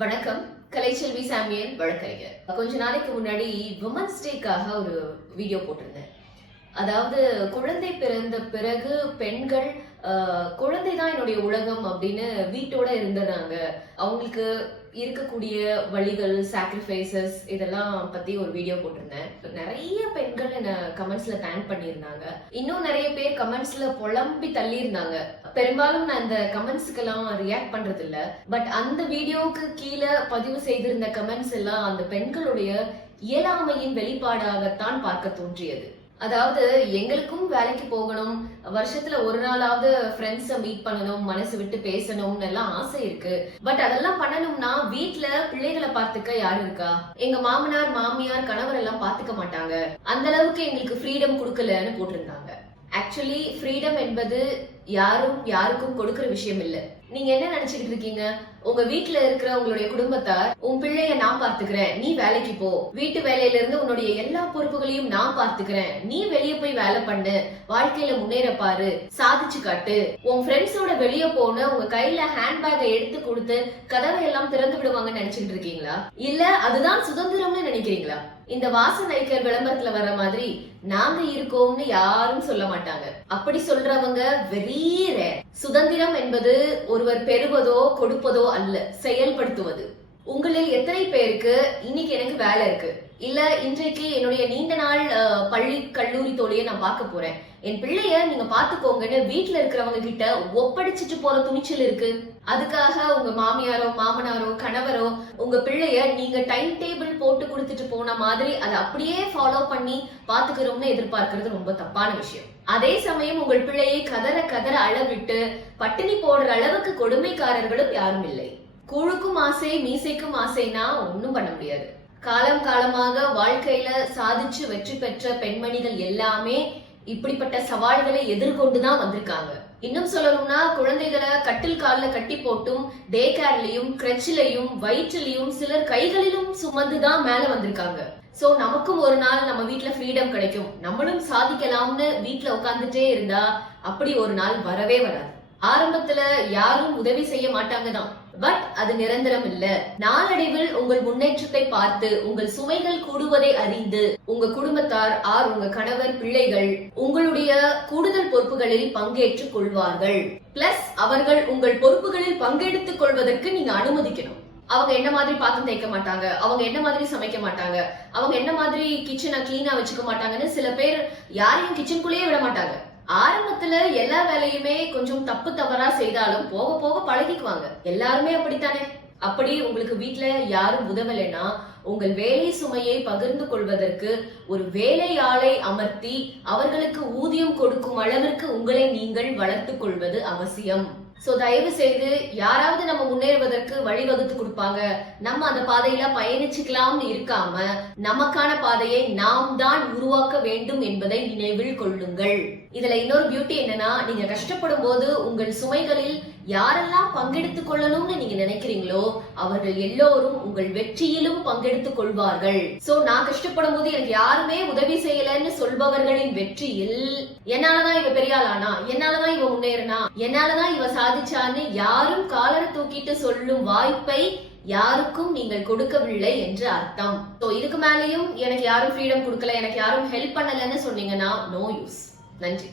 வணக்கம். கலைச்செல்வி சாமியன் வழக்கறிஞர். கொஞ்ச நாளைக்கு முன்னாடி விமன்ஸ் டேக்காக ஒரு வீடியோ போட்டிருந்தேன். அதாவது குழந்தை பிறந்த பிறகு பெண்கள் குழந்தைதான் என்னுடைய உலகம் அப்படின்னு வீட்டோட இருந்துறாங்க. அவங்களுக்கு இருக்கக்கூடிய வழிகள், சாக்ரிஃபைசஸ் இதெல்லாம் பத்தி ஒரு வீடியோ போட்டிருந்தேன். நிறைய பெண்கள் என்ன கமெண்ட்ஸ்ல தேங்க் பண்ணியிருந்தாங்க. இன்னும் நிறைய பேர் கமெண்ட்ஸ்ல புலம்பி தள்ளி இருந்தாங்க. பெரும்பாலும் நான் இந்த கமெண்ட்ஸ்க்கெல்லாம் ரியாக்ட் பண்றது இல்ல. பட் அந்த வீடியோவுக்கு கீழே பதிவு செய்திருந்த கமெண்ட்ஸ் எல்லாம் அந்த பெண்களுடைய இயலாமையின் வெளிப்பாடாகத்தான் பார்க்க தோன்றியது. அதாவது எங்களுக்கும் வேலைக்கு போகணும், வருஷத்துல ஒரு நாளாவது ஃப்ரெண்ட்ஸை மீட் பண்ணணும், மனசு விட்டு பேசணும்னு எல்லாம் ஆசை இருக்கு. பட் அதெல்லாம் பண்ணணும்னா வீட்டுல பிள்ளைகளை பார்த்துக்க யாரு இருக்கா? எங்க மாமனார் மாமியார் கணவர் எல்லாம் பாத்துக்க மாட்டாங்க. அந்த அளவுக்கு எங்களுக்கு ஃப்ரீடம் கொடுக்கலன்னு போட்டிருந்தாங்க. ஆக்சுவலி ஃப்ரீடம் என்பது யாருக்கும் கொடுக்கிற விஷயம் இல்ல. நீங்க என்ன நினைச்சுக்கிட்டு இருக்கீங்க? உங்க வீட்டுல இருக்கிற உங்களுடைய குடும்பத்தார், உன் பிள்ளைய நான் பார்த்துக்கிறேன், நீ வேலைக்கு போ, வீட்டு வேலையில இருந்து உன்னுடைய எல்லா பொறுப்புகளையும் நான் பார்த்துக்கிறேன், நீ வெளியே போய் வேலை பண்ணு, வாழ்க்கையில முன்னேற பாரு, சாதிச்சு காட்டு, உன் ஃப்ரெண்ட்ஸோட வெளியே போன உங்க கையில ஹேண்ட்பேக்கை எடுத்து கொடுத்து கதவை எல்லாம் திறந்து விடுவாங்கன்னு நினைச்சுக்கிட்டு இருக்கீங்களா? இல்ல அதுதான் சுதந்திரம்னு நினைக்கிறீங்களா? இந்த வாசனைக்கர் விளம்பரத்துல வர்ற மாதிரி நாங்க இருக்கோம்னு யாரும் சொல்ல மாட்டாங்க. அப்படி சொல்றவங்க வெரி ரேர். சுதந்திரம் என்பது ஒருவர் பெறுவதோ கொடுப்பதோ அல்ல, செயல்படுத்துவது. உங்களில் எத்தனை பேருக்கு இன்னைக்கு எனக்கு வேலை இருக்கு, இல்ல இன்றைக்கு என்னுடைய நீண்ட நாள் பள்ளி கல்லூரி தோழியை நான் பார்க்க போறேன், என் பிள்ளைய நீங்க பாத்துக்கோங்கன்னு வீட்டுல இருக்கிறவங்க கிட்ட ஒப்படைச்சிட்டு போற துணிச்சல் இருக்கு? அதுக்காக உங்க மாமியாரோ மாமனாரோ கணவரோ உங்க பிள்ளைய நீங்க டைம் டேபிள் போட்டு கொடுத்துட்டு போன மாதிரி அதை அப்படியே ஃபாலோ பண்ணி பாத்துக்கிறோம்னு எதிர்பார்க்கறது ரொம்ப தப்பான விஷயம். அதே சமயம் உங்கள் பிள்ளையை கதற கதற அளவிட்டு பட்டினி போடுற அளவுக்கு கொடுமைக்காரர்களும் யாரும் இல்லை. கூழுக்கும் ஆசை மீசைக்கும் ஆசைனா ஒன்னும் பண்ண முடியாது. காலம் காலமாக வாழ்க்கையில சாதிச்சு வெற்றி பெற்ற பெண்மணிகள் எல்லாமே இப்படிப்பட்ட சவால்களை எதிர்கொண்டுதான் வந்திருக்காங்க. இன்னும் சொல்லணும்னா குழந்தைகளை கட்டில் கால்ல கட்டி போட்டும் டே கேர்லயும் கிரச்சிலையும் வயிற்றுலயும் சிலர் கைகளிலும் சுமந்துதான் மேல வந்திருக்காங்க. சோ நமக்கும் ஒரு நாள் நம்ம வீட்டுல ஃப்ரீடம் கிடைக்கும், நம்மளும் சாதிக்கலாம்னு வீட்டுல உட்கார்ந்துட்டே இருந்தா அப்படி ஒரு நாள் வரவே வராது. ஆரம்பத்துல யாரும் உதவி செய்ய மாட்டாங்க தான், பட் அது நிரந்தரம் இல்ல. நாளடைவில் உங்கள் முன்னேற்றத்தை பார்த்து உங்கள் சுமைகள் கூடுவதை அறிந்து உங்க குடும்பத்தார் உங்க கணவர் பிள்ளைகள் உங்களுடைய கூடுதல் பொறுப்புகளில் பங்கேற்றுக் கொள்வார்கள். பிளஸ் அவர்கள் உங்கள் பொறுப்புகளில் பங்கெடுத்துக் கொள்வதற்கு நீங்க அனுமதிக்கணும். அவங்க என்ன மாதிரி பாத்திரம் தேய்க்க மாட்டாங்க, அவங்க என்ன மாதிரி சமைக்க மாட்டாங்க, அவங்க என்ன மாதிரி கிச்சனை கிளீனா வச்சுக்க மாட்டாங்கன்னு சில பேர் யாரையும் கிச்சனுக்குள்ளேயே விட மாட்டாங்க. ஆரம்பத்துல எல்லா வேலையுமே கொஞ்சம் தப்பு தவறா செய்தாலும் போக போக பழகிக்குவாங்க. எல்லாருமே அப்படித்தானே? அப்படி உங்களுக்கு வீட்டுல யாரும் உதவலைன்னா உங்கள் வேலை சுமையை பகிர்ந்து கொள்வதற்கு ஒரு வேலையாளை அமர்த்தி அவர்களுக்கு ஊதியம் கொடுக்கும் அளவிற்கு உங்களை நீங்கள் வளர்த்துக் கொள்வது அவசியம். சோ தயவு செய்து யாராவது நம்ம முன்னேறுவதற்கு வழிவகுத்து கொடுப்பாங்க, நம்ம அந்த பாதையில பயணிச்சுக்கலாம்னு இருக்காம நமக்கான பாதையை நாம் தான் உருவாக்க வேண்டும் என்பதை நினைவில் கொள்ளுங்கள். இதுல இன்னொரு பியூட்டி என்னன்னா, நீங்க கஷ்டப்படும் போது உங்கள் சுமைகளில் யாரெல்லாம் பங்கெடுத்துக் கொள்ளணும்னு நீங்க நினைக்கிறீங்களோ அவர்கள் எல்லோரும் உங்கள் வெற்றியிலும் பங்கெடுத்துக் கொள்வார்கள். சோ நான் கஷ்டப்படும் போது எனக்கு யாருமே உதவி செய்யலன்னு சொல்பவர்களின் வெற்றியில் என்னாலதான் இவ பெரியாளானா, என்னாலதான் இவ முன்னேறினா, என்னாலதான் இவ சாதிச்சான்னு யாரும் காலரை தூக்கிட்டு சொல்லும் வாய்ப்பை யாருக்கும் நீங்கள் கொடுக்கவில்லை என்று அர்த்தம். சோ இதுக்கு மேலேயும் எனக்கு யாரும் ஃப்ரீடம் கொடுக்கல, எனக்கு யாரும் ஹெல்ப் பண்ணலன்னு சொன்னீங்கன்னா நோ யூஸ். நன்றி.